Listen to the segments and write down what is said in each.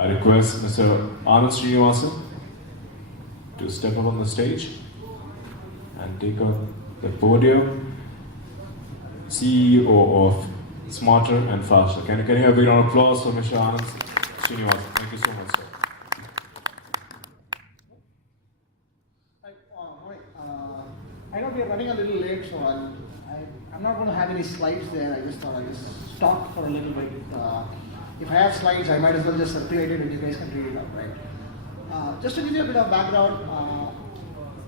I request Mr. Anand Srinivasan to step up on the stage and take on the podium. CEO of Smarter and Faster. Can you have a big round of applause for Mr. Anand Srinivasan? Thank you so much, sir. I know we are running a little late, so I'm not going to have any slides there. I just thought I'd just stop for a little bit. If I have slides, I might as well just circulate it and you guys can read it out, right? Just to give you a bit of background,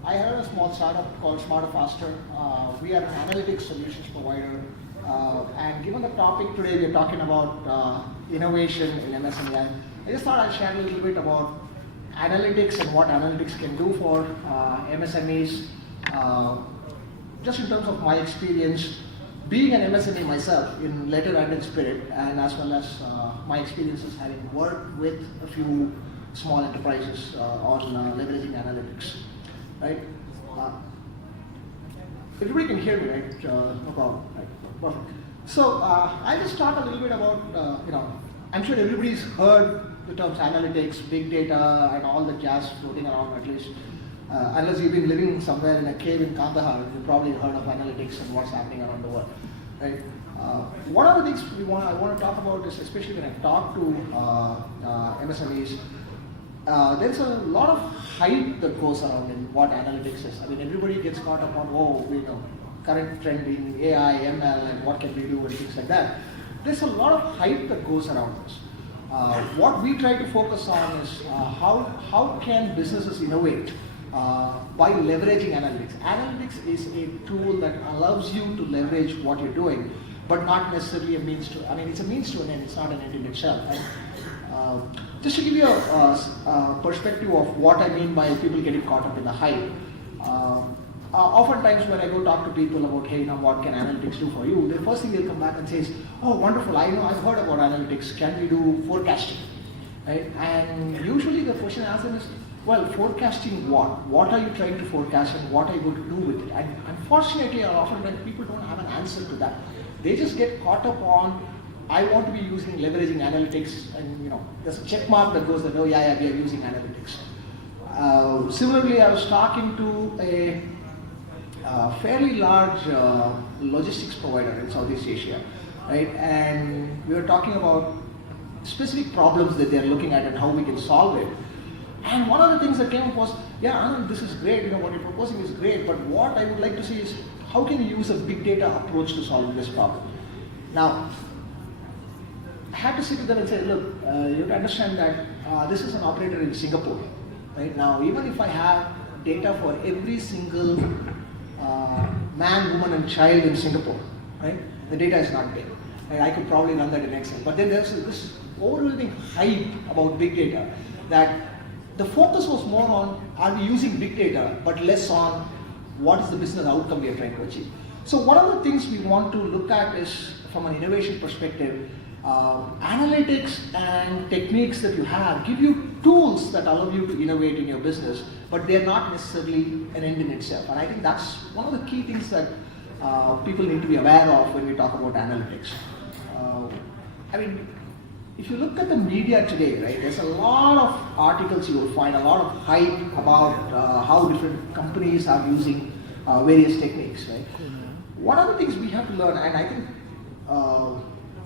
I have a small startup called Smarterfaster. We are an analytics solutions provider. And given the topic today, we are talking about innovation in MSME. I just thought I'd share a little bit about analytics and what analytics can do for MSMEs. Just in terms of my experience, being an MSME myself in letter and in spirit, and as well as my experiences having worked with a few small enterprises on leveraging analytics, right? Everybody can hear me, right? No problem, right? Perfect. So I'll just talk a little bit about, I'm sure everybody's heard the terms analytics, big data, and all the jazz floating around at least. Unless you've been living somewhere in a cave in Kandahar, you've probably heard of analytics and what's happening around the world, right? One of the things I want to talk about is, especially when I talk to MSMEs, there's a lot of hype that goes around in what analytics is. I mean, everybody gets caught up on, current trend in AI, ML, and what can we do and things like that. There's a lot of hype that goes around this. What we try to focus on is how can businesses innovate by leveraging analytics. Analytics is a tool that allows you to leverage what you're doing, but not necessarily a means to, it's a means to an end, it's not an end in itself. And, just to give you a perspective of what I mean by people getting caught up in the hype, oftentimes when I go talk to people about, hey, what can analytics do for you, the first thing they'll come back and say is, oh, wonderful, I've heard about analytics, can we do forecasting, right? And usually the question I ask them is, well, forecasting what? What are you trying to forecast and what are you going to do with it? And unfortunately, often when people don't have an answer to that, they just get caught up on, I want to be leveraging analytics, and there's a check mark that goes that, oh yeah, we are using analytics. Similarly, I was talking to a fairly large logistics provider in Southeast Asia, right? And we were talking about specific problems that they're looking at and how we can solve it. And one of the things that came up was, yeah, Anand, this is great, what you're proposing is great, but what I would like to see is how can you use a big data approach to solve this problem? Now, I had to sit with them and say, look, you have to understand that this is an operator in Singapore, right? Now, even if I have data for every single man, woman, and child in Singapore, right? The data is not there. Right? I could probably run that in Excel. But then there's this overwhelming hype about big data that the focus was more on, are we using big data, but less on what is the business outcome we are trying to achieve. So one of the things we want to look at is, from an innovation perspective, analytics and techniques that you have give you tools that allow you to innovate in your business, but they're not necessarily an end in itself. And I think that's one of the key things that people need to be aware of when we talk about analytics. If you look at the media today, right, there's a lot of articles you will find, a lot of hype about how different companies are using various techniques, right? One of the things we have to learn, and I think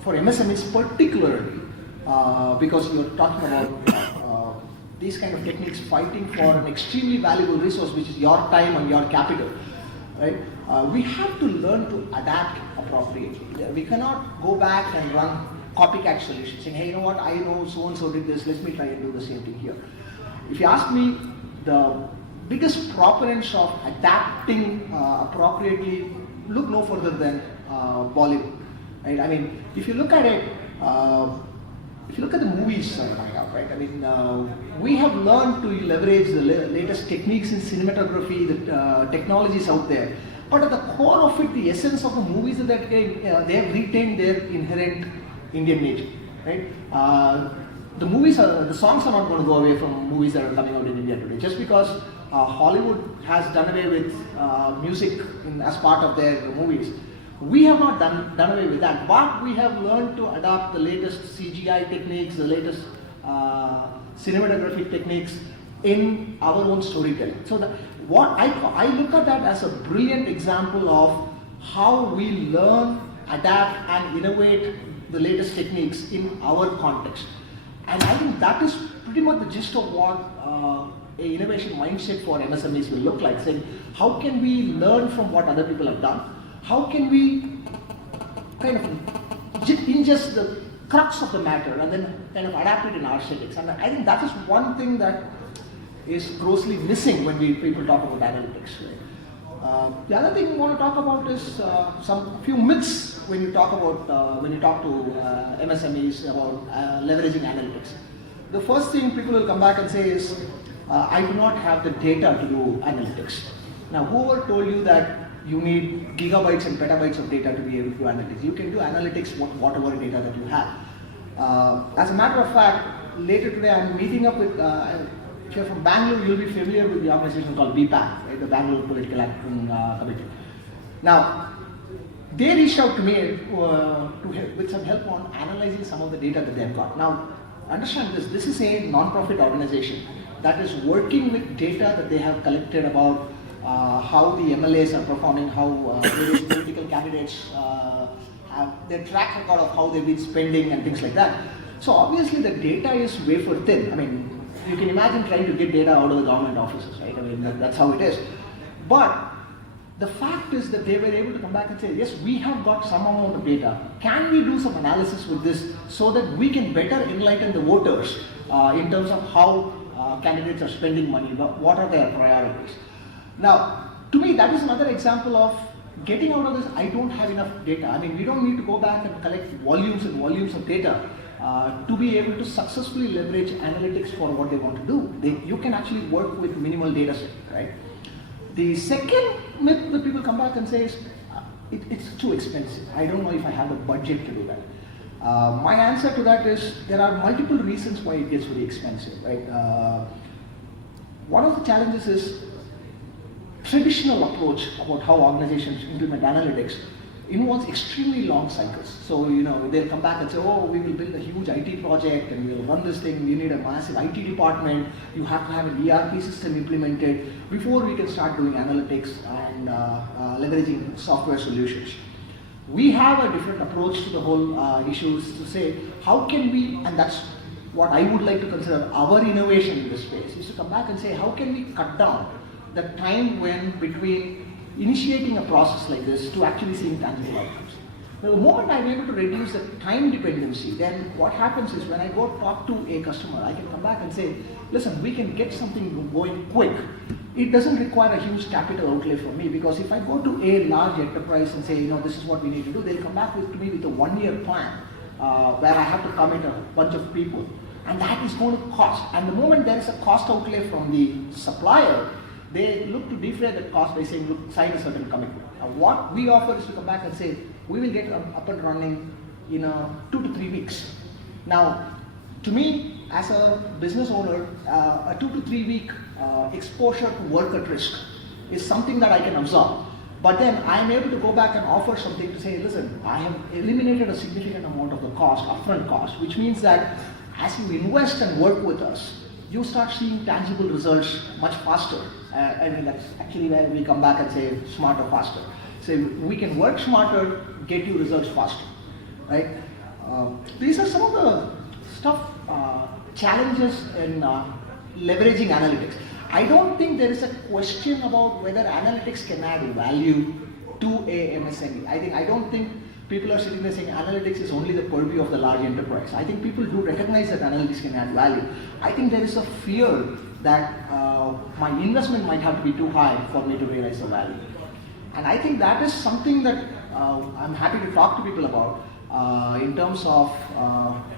for MSMEs particularly, because you're talking about these kind of techniques fighting for an extremely valuable resource, which is your time and your capital, right? We have to learn to adapt appropriately. We cannot go back and run copycat solutions, saying, hey, what, I know so-and-so did this, let me try and do the same thing here. If you ask me, the biggest proponents of adapting appropriately look no further than Bollywood, right? If you look at it, if you look at the movies coming out, right? We have learned to leverage the latest techniques in cinematography, the technologies out there. But at the core of it, the essence of the movies that they have retained their inherent Indian nature, right? The songs are not going to go away from movies that are coming out in India today. Just because Hollywood has done away with music as part of their movies, we have not done away with that. But we have learned to adopt the latest CGI techniques, the latest cinematographic techniques in our own storytelling. So what I look at that as a brilliant example of how we learn, adapt and innovate the latest techniques in our context. And I think that is pretty much the gist of what a innovation mindset for MSMEs will look like, saying how can we learn from what other people have done, how can we kind of ingest the crux of the matter and then kind of adapt it in our settings. And I think that is one thing that is grossly missing when people talk about analytics. Right? The other thing we want to talk about is few myths when you talk about when you talk to MSMEs about leveraging analytics. The first thing people will come back and say is, I do not have the data to do analytics. Now, whoever told you that you need gigabytes and petabytes of data to be able to do analytics? You can do analytics with whatever data that you have. As a matter of fact, later today I'm meeting up with, if you're from Bangalore, you'll be familiar with the organization called BPAC, right? The Bangalore Political Action Committee. Now, they reached out to me with some help on analyzing some of the data that they've got. Now, understand this, this is a non-profit organization that is working with data that they have collected about how the MLAs are performing, how various political candidates have their track record of how they've been spending and things like that. So obviously the data is wafer thin. I mean, you can imagine trying to get data out of the government offices, right? I mean, that's how it is. But the fact is that they were able to come back and say, yes, we have got some amount of data. Can we do some analysis with this so that we can better enlighten the voters in terms of how candidates are spending money, what are their priorities? Now, to me, that is another example of getting out of this, I don't have enough data. I mean, we don't need to go back and collect volumes and volumes of data to be able to successfully leverage analytics for what they want to do. You can actually work with minimal data set, right? The second myth that people come back and say is, it's too expensive. I don't know if I have the budget to do that. My answer to that is, there are multiple reasons why it gets very expensive, right? One of the challenges is, traditional approach about how organizations implement analytics involves extremely long cycles. So, they'll come back and say, oh, we will build a huge IT project and we'll run this thing. We need a massive IT department. You have to have an ERP system implemented before we can start doing analytics and leveraging software solutions. We have a different approach to the whole issue, is to say, how can we, and that's what I would like to consider our innovation in this space, is to come back and say, how can we cut down the time when between initiating a process like this to actually seeing tangible outcomes. Now, the moment I'm able to reduce the time dependency, then what happens is when I go talk to a customer, I can come back and say, listen, we can get something going quick. It doesn't require a huge capital outlay for me, because if I go to a large enterprise and say, this is what we need to do, they'll come back to me with a one-year plan where I have to commit a bunch of people. And that is going to cost. And the moment there is a cost outlay from the supplier, they look to defray that cost by saying, look, sign a certain commitment. Now, what we offer is to come back and say, we will get up and running in 2 to 3 weeks. Now, to me, as a business owner, a 2 to 3 week exposure to work at risk is something that I can absorb. But then I am able to go back and offer something to say, listen, I have eliminated a significant amount of the cost, upfront cost, which means that as you invest and work with us, you start seeing tangible results much faster. I mean, that's actually where we come back and say smarter, faster. So we can work smarter, get you results faster, right? These are some of the challenges in leveraging analytics. I don't think there is a question about whether analytics can add value to a MSME. I don't think people are sitting there saying analytics is only the purview of the large enterprise. I think people do recognize that analytics can add value. I think there is a fear that my investment might have to be too high for me to realize the value. And I think that is something that I'm happy to talk to people about in terms of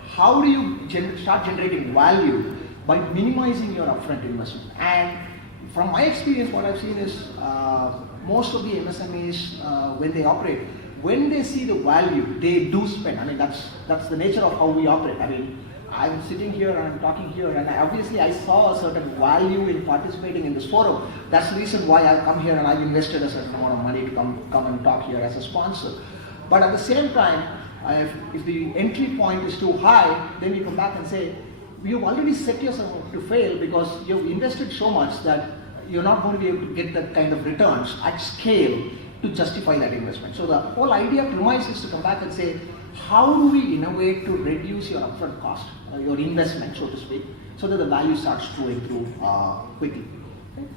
how do you start generating value by minimizing your upfront investment. And from my experience, what I've seen is most of the MSMEs, when they operate, when they see the value, they do spend. I mean, that's the nature of how we operate. I mean, I'm sitting here and I'm talking here, and obviously I saw a certain value in participating in this forum. That's the reason why I've come here and I've invested a certain amount of money to come and talk here as a sponsor. But at the same time, if the entry point is too high, then you come back and say, you've already set yourself up to fail because you've invested so much that you're not going to be able to get that kind of returns at scale to justify that investment. So the whole idea premise is to come back and say, how do we innovate to reduce your upfront cost, your investment, so to speak, so that the value starts flowing through quickly. Okay?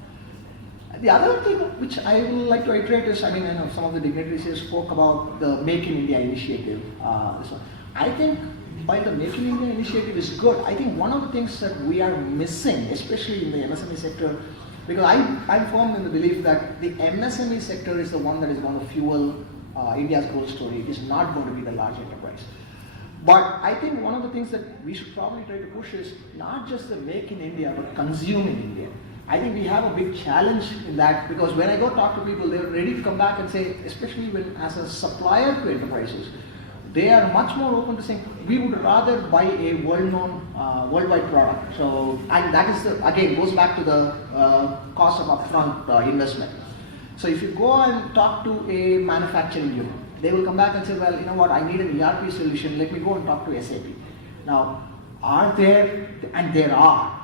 The other thing which I would like to iterate is, I know some of the dignitaries here spoke about the Make in India initiative. So I think while the Make in India initiative is good, I think one of the things that we are missing, especially in the MSME sector, because I'm firm in the belief that the MSME sector is the one that is going to fuel India's growth story. It is not going to be the large enterprise. But I think one of the things that we should probably try to push is not just the Make in India, but consume in India. I think we have a big challenge in that, because when I go talk to people, they're ready to come back and say, especially when as a supplier to enterprises, they are much more open to saying, we would rather buy a well-known, worldwide product. So, and that is, again, goes back to the cost of upfront investment. So if you go and talk to a manufacturing unit, they will come back and say, well, you know what, I need an ERP solution, let me go and talk to SAP. Now, are there, and there are,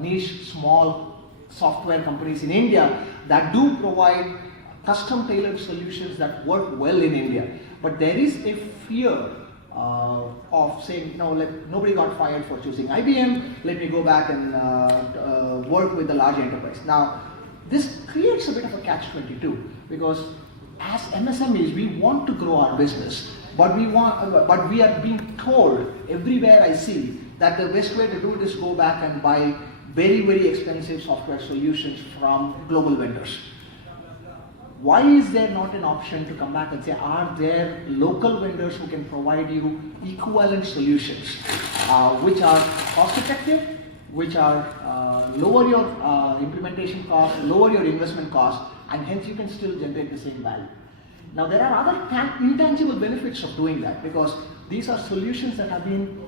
niche, small software companies in India that do provide custom tailored solutions that work well in India. But there is a fear of saying, nobody got fired for choosing IBM, let me go back and work with the large enterprise. Now, this creates a bit of a catch-22, because as MSMEs, we want to grow our business, but we are being told everywhere I see that the best way to do it is go back and buy very, very expensive software solutions from global vendors. Why is there not an option to come back and say, are there local vendors who can provide you equivalent solutions, which are cost effective, which are lower your implementation cost, lower your investment cost, and hence you can still generate the same value. Now there are other intangible benefits of doing that, because these are solutions that have been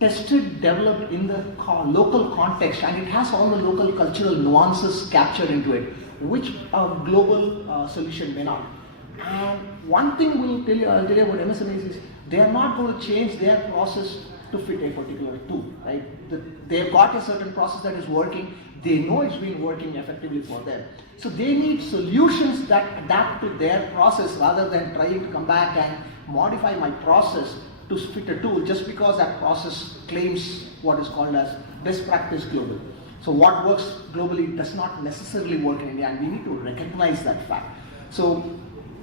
tested, developed in the local context, and it has all the local cultural nuances captured into it, which a global solution may not. And one thing I'll tell you about MSMEs is they are not going to change their process to fit a particular tool, right? They've got a certain process that is working, they know it's been working effectively for them. So they need solutions that adapt to their process rather than trying to come back and modify my process to fit a tool just because that process claims what is called as best practice global. So what works globally does not necessarily work in India, and we need to recognize that fact. So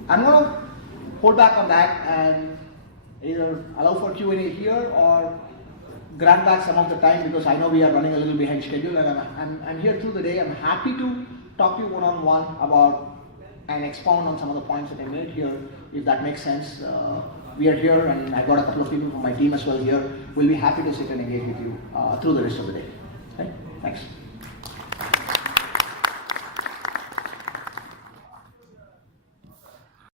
I'm going to hold back on that and either allow for Q&A here or grant back some of the time, because I know we are running a little behind schedule, and I'm here through the day. I'm happy to talk to you one-on-one about and expound on some of the points that I made here, if that makes sense. We are here, and I've got a couple of people from my team as well here. We'll be happy to sit and engage with you through the rest of the day. Okay? Thanks.